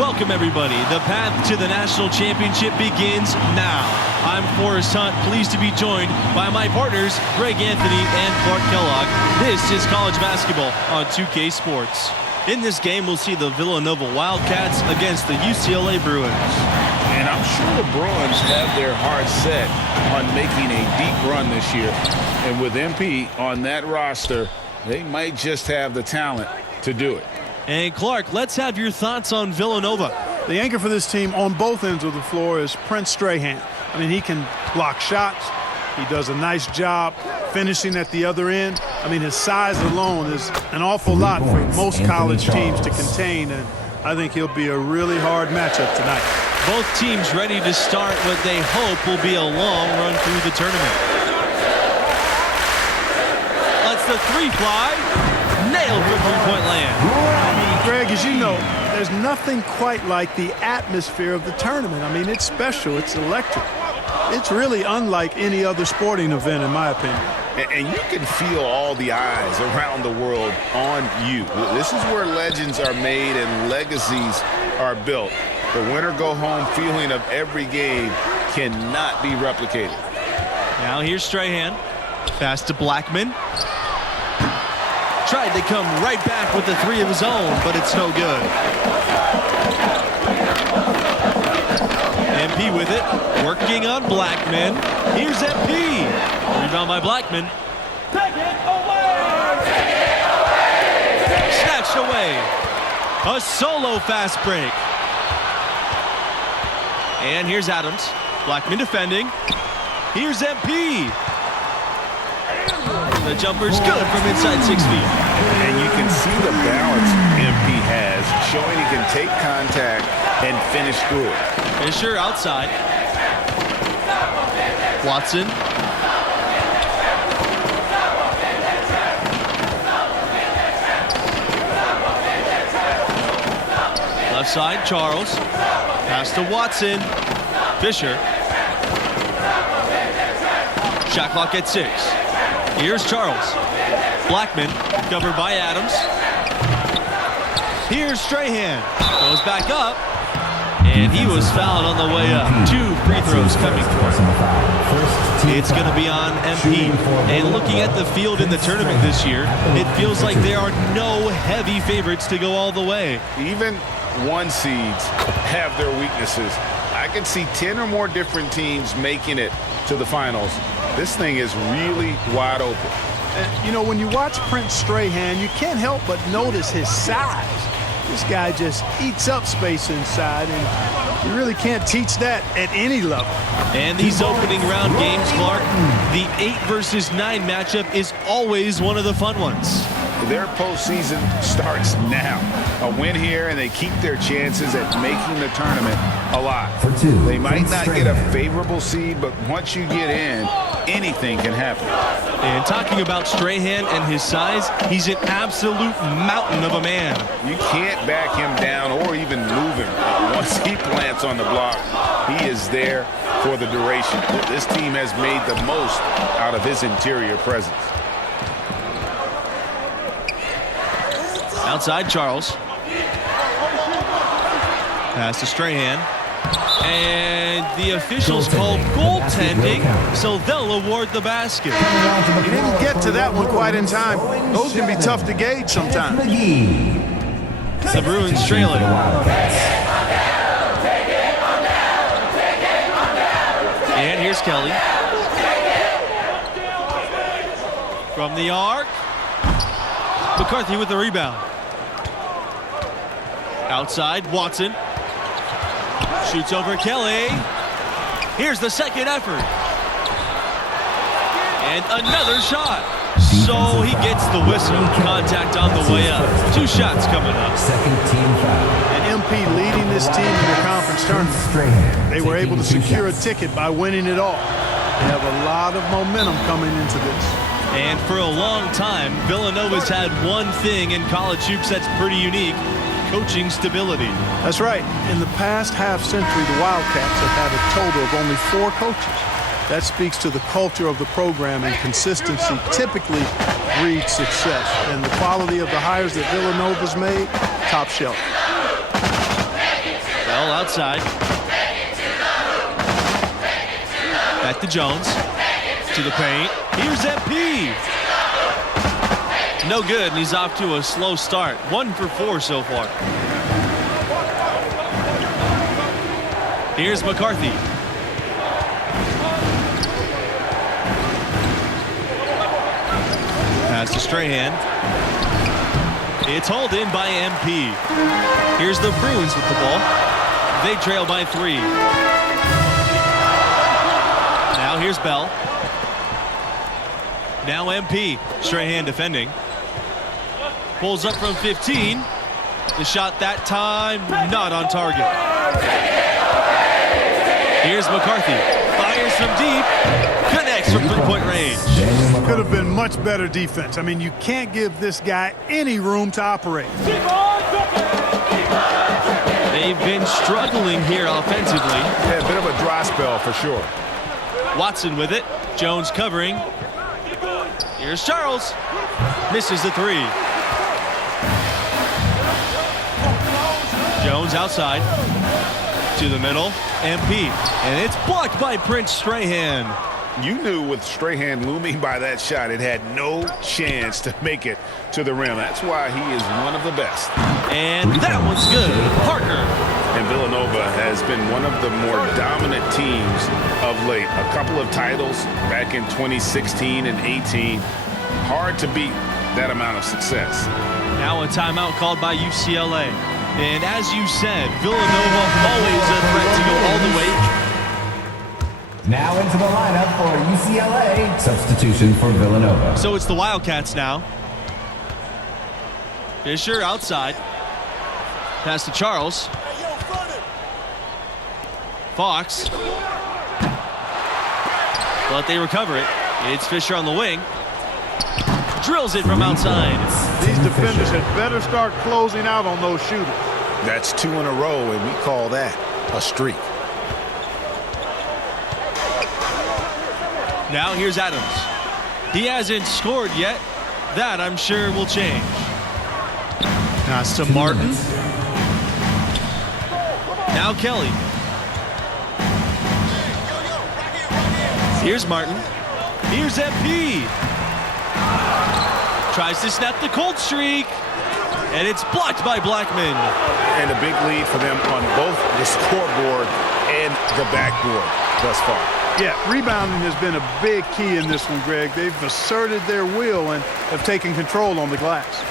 Welcome, everybody. The path to the national championship begins now. I'm Forrest Hunt, pleased to be joined by my partners, Greg Anthony and Clark Kellogg. This is college basketball on 2K Sports. In this game, we'll see the Villanova Wildcats against the UCLA Bruins. And I'm sure the Bruins have their hearts set on making a deep run this year. And with MP on that roster, they might just have the talent to do it. And Clark, let's have your thoughts on Villanova. The anchor for this team on both ends of the floor is Prince Strahan. I mean, he can block shots. He does a nice job finishing at the other end. I mean, his size alone is an awful lot for most college teams to contain, and I think he'll be a really hard matchup tonight. Both teams ready to start what they hope will be a long run through the tournament. Let's the three fly. Nailed for three-point land. Greg, as you know, there's nothing quite like the atmosphere of the tournament. I mean, it's special. It's electric. It's really unlike any other sporting event, in my opinion. And you can feel all the eyes around the world on you. This is where legends are made and legacies are built. The winner-go-home feeling of every game cannot be replicated. Now here's Strahan. Pass to Blackman. Tried to come right back with the three of his own, but it's no good. MP with it, working on Blackman. Here's MP. Rebound by Blackman. Snatched away. A solo fast break. And here's Adams. Blackman defending. Here's MP. The jumper's good from inside 6 feet. And you can see the balance MP has, showing he can take contact and finish through it. Fisher outside. Watson. Left side, Charles. Pass to Watson. Fisher. Shot clock at 6. Here's Charles. Blackman covered by Adams. Here's Strahan. Goes back up. And he was fouled on the way up. 2 free throws coming for him. It's going to be on MP. And looking at the field in the tournament this year, it feels like there are no heavy favorites to go all the way. Even 1 seeds have their weaknesses. I can see 10 or more different teams making it to the finals. This thing is really wide open. You know, when you watch Prince Strahan, you can't help but notice his size. This guy just eats up space inside, and you really can't teach that at any level. And these opening round games, Clark, the 8 versus 9 matchup is always one of the fun ones. Their postseason starts now. A win here, and they keep their chances at making the tournament alive. They might not get a favorable seed, but once you get in, anything can happen. And talking about Strahan and his size, he's an absolute mountain of a man. You can't back him down or even move him. Once he plants on the block, he is there for the duration. This team has made the most out of his interior presence. Outside, Charles. Pass to Strahan. And the officials called goaltending, so they'll award the basket. He didn't get to that one quite in time. Those can be tough to gauge sometimes. The Bruins trailing. And here's Kelly. From the arc. McCarthy with the rebound. Outside, Watson. Shoots over Kelly. Here's the second effort. And another shot. So he gets the whistle. Contact on the way up. 2 shots coming up. Second team foul. And MP leading this team in the conference tournament. They were able to secure a ticket by winning it all. They have a lot of momentum coming into this. And for a long time, Villanova's had one thing in college hoops that's pretty unique: coaching stability. That's right. In the past half-century, the Wildcats have had a total of only 4 coaches. That speaks to the culture of the program, and consistency typically breeds success. And the quality of the hires that Villanova's made, top shelf. Bell outside. Back to Jones. To the paint. Here's MP. No good, and he's off to a slow start. 1 for 4 so far. Here's McCarthy. Pass to Strahan. It's hauled in by MP. Here's the Bruins with the ball. They trail by 3. Now here's Bell. Now MP. Strahan defending. Pulls up from 15. The shot that time not on target. Here's McCarthy. Fires from deep. Connects from 3-point range. Could have been much better defense. I mean, you can't give this guy any room to operate. They've been struggling here offensively. Yeah, a bit of a dry spell for sure. Watson with it. Jones covering. Here's Charles. Misses the 3. Jones outside. To the middle. MP. And it's blocked by Prince Strahan. You knew with Strahan looming by that shot, it had no chance to make it to the rim. That's why he is one of the best. And that one's good. Parker. And Villanova has been one of the more dominant teams of late. A couple of titles back in 2016 and 18. Hard to beat that amount of success. Now a timeout called by UCLA. And as you said, Villanova always a threat to go all the way. Now into the lineup for UCLA. Substitution for Villanova. So it's the Wildcats now. Fisher outside. Pass to Charles. Fox. But they recover it. It's Fisher on the wing. Drills it from outside. These defenders had better start closing out on those shooters. That's 2 in a row, and we call that a streak. Now here's Adams. He hasn't scored yet. That, I'm sure, will change. Pass to Martin. Now Kelly. Here's Martin. Here's MP. Tries to snap the cold streak. And it's blocked by Blackman. And a big lead for them on both the scoreboard and the backboard thus far. Yeah, rebounding has been a big key in this one, Greg. They've asserted their will and have taken control on the glass.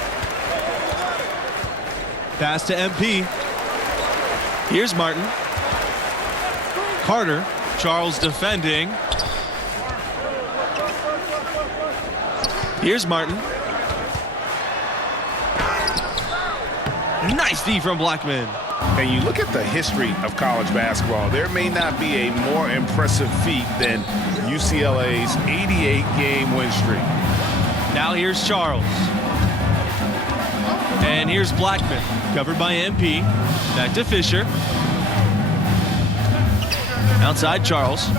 Pass to MP. Here's Martin. Carter. Charles defending. Here's Martin. Nice D from Blackman. And you look at the history of college basketball, there may not be a more impressive feat than UCLA's 88-game win streak. Now here's Charles. And here's Blackman. Covered by MP. Back to Fisher. Outside Charles.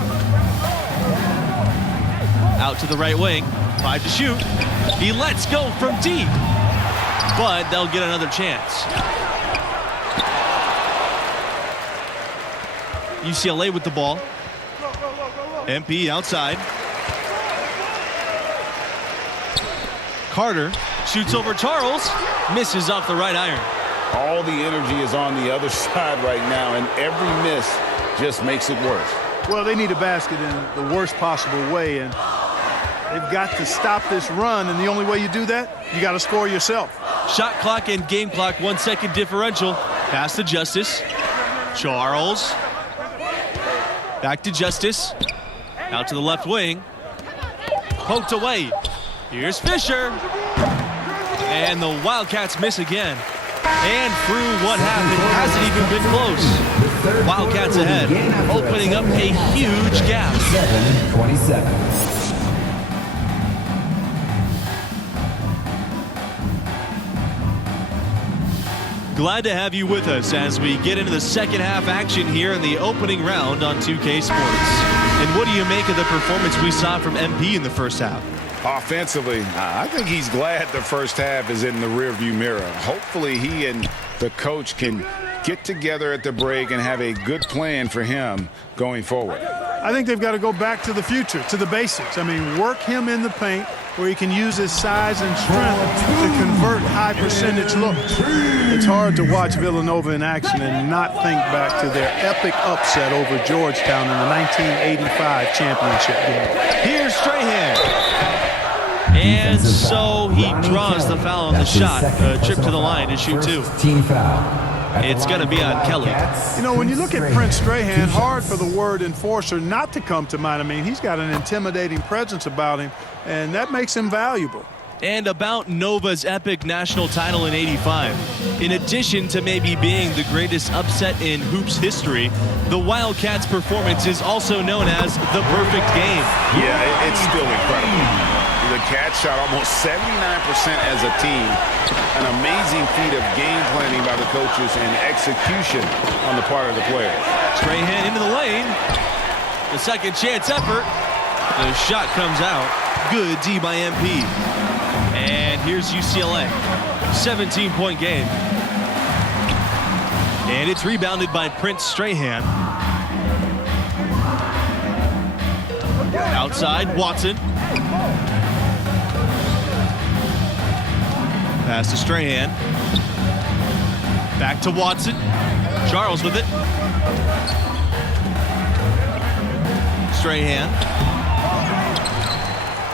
Out to the right wing. 5 to shoot. He lets go from deep. But they'll get another chance. UCLA with the ball. MP outside. Carter shoots over Charles. Misses off the right iron. All the energy is on the other side right now, and every miss just makes it worse. Well, they need a basket in the worst possible way, and they've got to stop this run, and the only way you do that, you got to score yourself. Shot clock and game clock, 1 second differential. Pass to Justice. Charles. Back to Justice. Out to the left wing. Poked away. Here's Fisher. And the Wildcats miss again. And through what happened, hasn't even been close. Wildcats ahead, opening up a huge gap. 7-27. Glad to have you with us as we get into the second half action here in the opening round on 2K Sports. And what do you make of the performance we saw from MP in the first half? Offensively, I think he's glad the first half is in the rearview mirror. Hopefully he and the coach can get together at the break and have a good plan for him going forward? I think they've got to go back to the future, to the basics. I mean, work him in the paint where he can use his size and strength to convert high percentage looks. It's hard to watch Villanova in action and not think back to their epic upset over Georgetown in the 1985 championship game. Here's Strahan. And so he draws the foul on the shot. Trip to the line to shoot two. Team foul. It's going to be on Kelly. You know, when you look at Prince Strahan, hard for the word enforcer not to come to mind. I mean, he's got an intimidating presence about him, and that makes him valuable. And about Nova's epic national title in '85. In addition to maybe being the greatest upset in hoops history, the Wildcats' performance is also known as the perfect game. Yeah, it's still incredible. The Cats shot almost 79% as a team. An amazing feat of game planning by the coaches and execution on the part of the players. Strahan into the lane. The second chance effort. The shot comes out. Good D by MP. And here's UCLA. 17-point game. And it's rebounded by Prince Strahan. Outside, Watson. Pass to Strahan. Back to Watson. Charles with it. Strahan.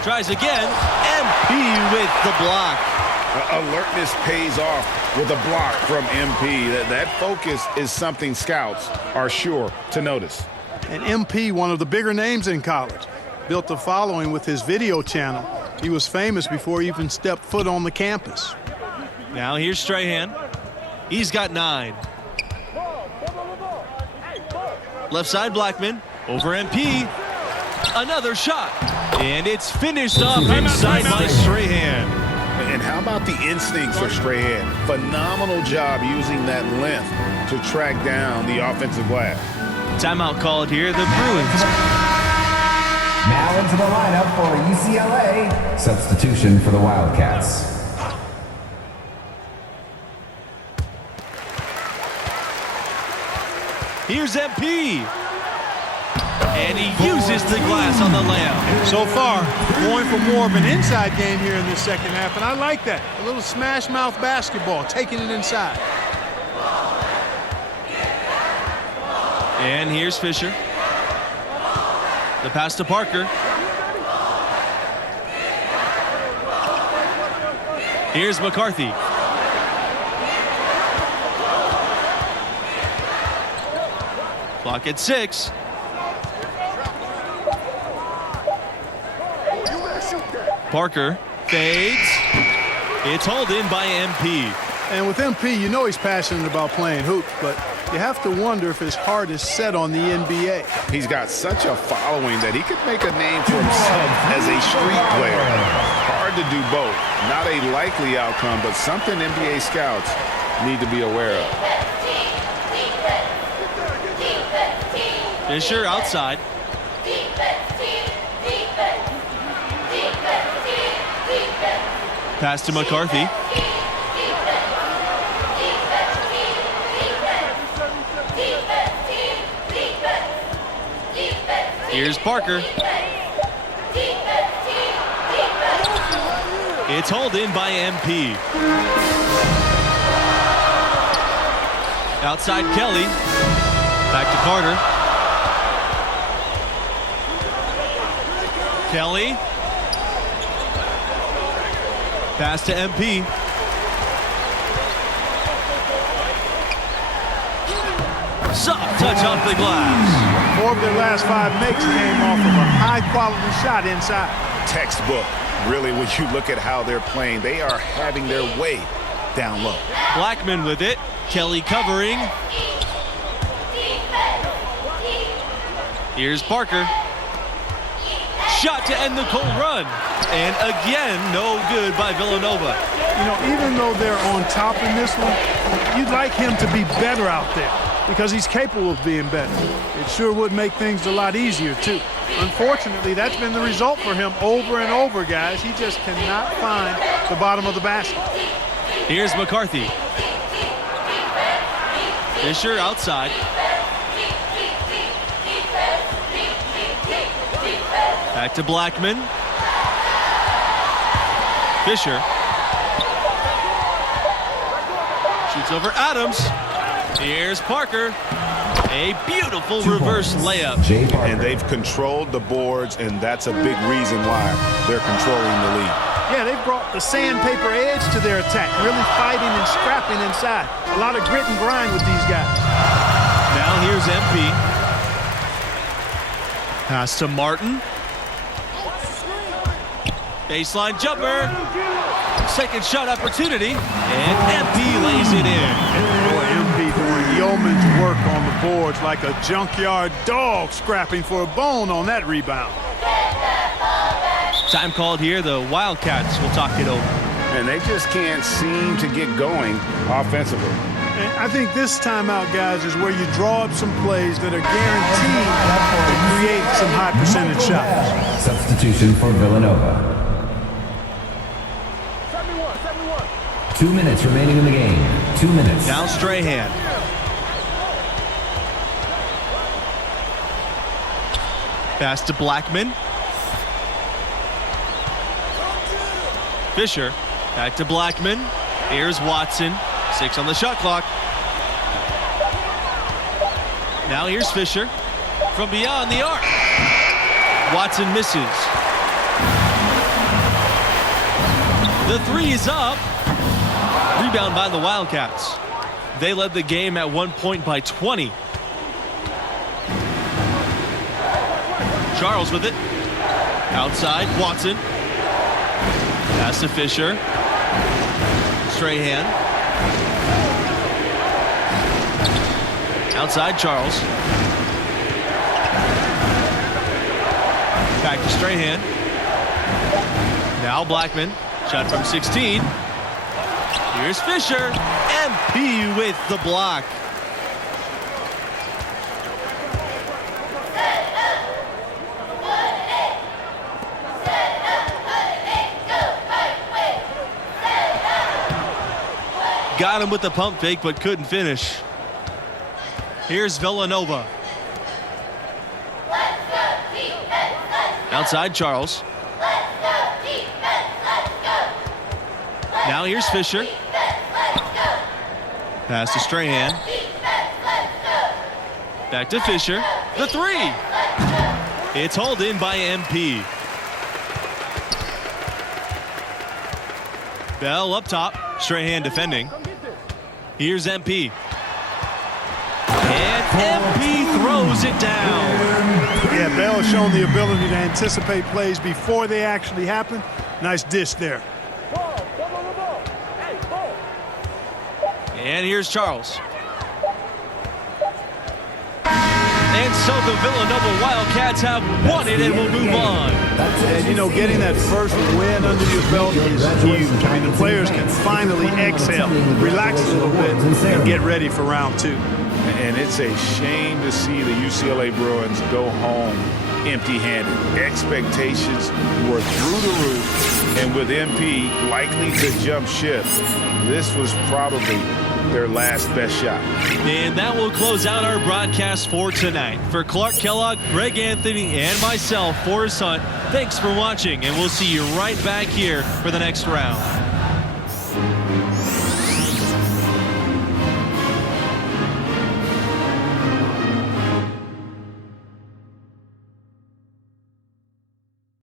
Tries again. MP with the block. Alertness pays off with a block from MP. That focus is something scouts are sure to notice. And MP, one of the bigger names in college, built a following with his video channel. He was famous before he even stepped foot on the campus. Now here's Strahan. He's got 9. Left side, Blackman. Over MP. Another shot. And it's finished off inside by Strahan. And how about the instincts of Strahan? Phenomenal job using that length to track down the offensive glass. Timeout called here. The Bruins. Now into the lineup for UCLA. Substitution for the Wildcats. Here's MP. And he uses the glass on the layup. So far, going for more of an inside game here in this second half, and I like that. A little smash mouth basketball, taking it inside. And here's Fisher. The pass to Parker. Here's McCarthy. Clock at 6. Parker fades. It's hauled in by MP. And with MP, you know he's passionate about playing hoops, but you have to wonder if his heart is set on the NBA. He's got such a following that he could make a name for himself as a street player. Hard to do both. Not a likely outcome, but something NBA scouts need to be aware of. Fisher outside. Pass to McCarthy. Here's Parker. It's hauled in by MP. Outside Kelly. Back to Carter. Kelly. Pass to MP. Soft touch off the glass. 4 of their last 5 makes came off of a high-quality shot inside. Textbook, really, when you look at how they're playing. They are having their way down low. Blackman with it. Kelly covering. Here's Parker. Shot to end the cold run. And again, no good by Villanova. You know, even though they're on top in this one, you'd like him to be better out there because he's capable of being better. It sure would make things a lot easier, too. Unfortunately, that's been the result for him over and over, guys. He just cannot find the bottom of the basket. Here's McCarthy. Fisher outside. Back to Blackman. Fisher. Shoots over Adams. Here's Parker. A beautiful reverse layup. And they've controlled the boards, and that's a big reason why they're controlling the lead. Yeah, they've brought the sandpaper edge to their attack, really fighting and scrapping inside. A lot of grit and grind with these guys. Now here's MP. Pass to Martin. Baseline jumper. Second shot opportunity. And MP lays it in. Boy, MP doing yeoman's work on the boards like a junkyard dog scrapping for a bone on that rebound. Time called here. The Wildcats will talk it over. And they just can't seem to get going offensively. And I think this timeout, guys, is where you draw up some plays that are guaranteed to create some high percentage shots. Substitution for Villanova. 2 minutes remaining in the game. 2 minutes. Now Strahan. Pass to Blackman. Fisher. Back to Blackman. Here's Watson. 6 on the shot clock. Now here's Fisher. From beyond the arc. Watson misses. The three is up. Rebound by the Wildcats. They led the game at 1 point by 20. Charles with it. Outside, Watson. Pass to Fisher. Strahan. Outside, Charles. Back to Strahan. Now Blackman. Shot from 16. Here's Fisher. MP with the block. Got him with the pump fake, but couldn't finish. Here's Villanova. Outside, Charles. Now here's Fisher. Pass to Strahan. Back to Fisher. The three. It's hauled in by MP. Bell up top. Strahan defending. Here's MP. And MP throws it down. Yeah, Bell has shown the ability to anticipate plays before they actually happen. Nice dish there. And here's Charles. And so the Villanova Wildcats have won it and will move on. And, you know, getting that first win under your belt is huge. I mean, the players can finally exhale, relax a little bit, and get ready for round two. And it's a shame to see the UCLA Bruins go home empty-handed. Expectations were through the roof, and with MP likely to jump ship, this was probably their last best shot. And that will close out our broadcast for tonight. For Clark Kellogg, Greg Anthony, and myself, Forrest Hunt, thanks for watching, and we'll see you right back here for the next round.